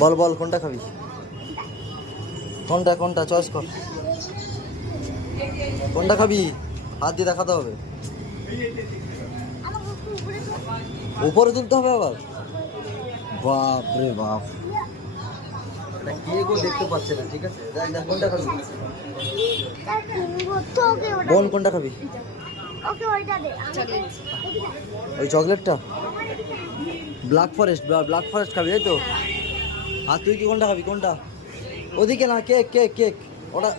বল বল কোনটা খাবি? কোনটা কোনটা চয়েস কর। কোনটা খাবি? হাত দিয়ে দেখাতে হবে। উপরে তুলতে হবে আবার? বাপ রে বাপ, কে গো দেখতে পাচ্ছে না। ঠিক আছে দেখ দেখ কোনটা খাবি। বোন কোনটা খাবি? ওই চকলেটটা ব্ল্যাক ফরেস্ট, ব্ল্যাক ফরেস্ট খাবি তাই তো? আর তুই কি কোনটা খাবি? কোনটা? ওদিকে না, কেক কেক কেক ওটা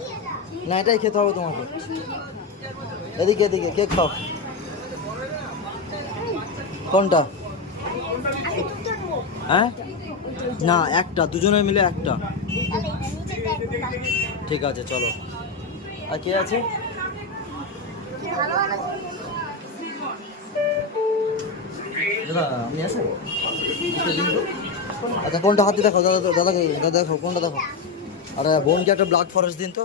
না, এটাই খেতে হবে তোমাকে। এদিকে এদিকে কেক খাও। কোনটা? হ্যাঁ না, একটা, দুজনে মিলে একটা। ঠিক আছে চলো। আর কে আছে? দাদা আমি আছে। আচ্ছা কোনটা হাতে দেখো দাদা, দাদাকে দাদা দেখো কোনটা দেখো। আরে বোনকে একটা ব্ল্যাক ফরেস্ট দিন তো।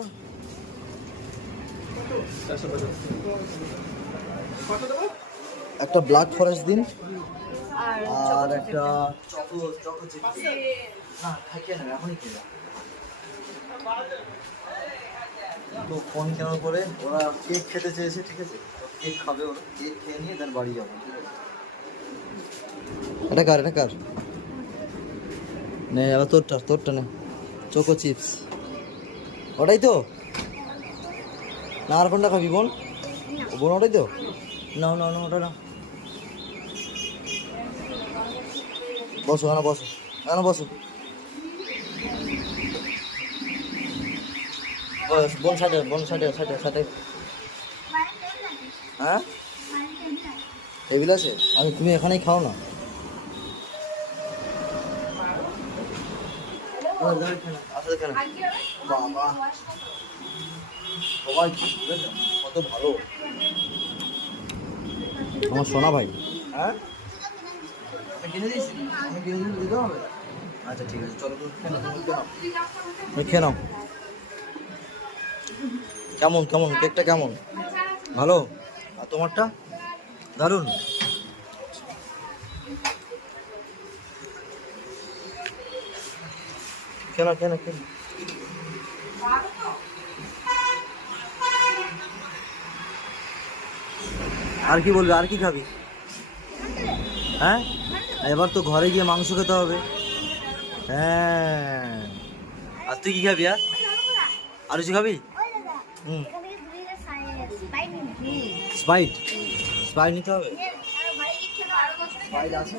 একটা ব্ল্যাক ফরেস্ট দিন আর একটা চকো চিপস। না খাইকে না, এখনই খেয়ে তো ফোন কেনার পরে ওরা কেক খেতে চেয়েছে। ঠিক আছে কেক খাবে, ওরা কেক খেয়ে নিয়ে দেন বাড়ি যাবো। এটা কার? এটা কার? নে আবার তোরটা, তোরটা নে। চকো চিপস ওটাই তো না? আর কোনটা খাবি বোন? বোন ওটাই তো? না না না ওটা না। বসো এখানে, বসো এখানে বসো। বোন সাইডে, বোন সাইডে সাইডে সাইডে। হ্যাঁ টেবিল আছে, আমি তুমি এখানেই খাও না। বাবা সবাই কত ভালো, আমার সোনা ভাই। হ্যাঁ আমি কিনে দিয়েছি, আমি কিনে দিলে দিতে হবে। আচ্ছা ঠিক আছে চলো খেয়ে নাও, তুমি খেয়ে নাও। কেমন কেমন কেকটা কেমন? ভালো? আর তোমারটা? দারুণ। কেন কেন কেন? আর কি বলবি? আর কি খাবি? হ্যাঁ এবার তো ঘরে গিয়ে মাংস খেতে হবে। হ্যাঁ আর তুই কি খাবি? আর কিছু খাবি? হুম স্প্রাইট, স্প্রাইট নিতে হবে। স্প্রাইট আছে?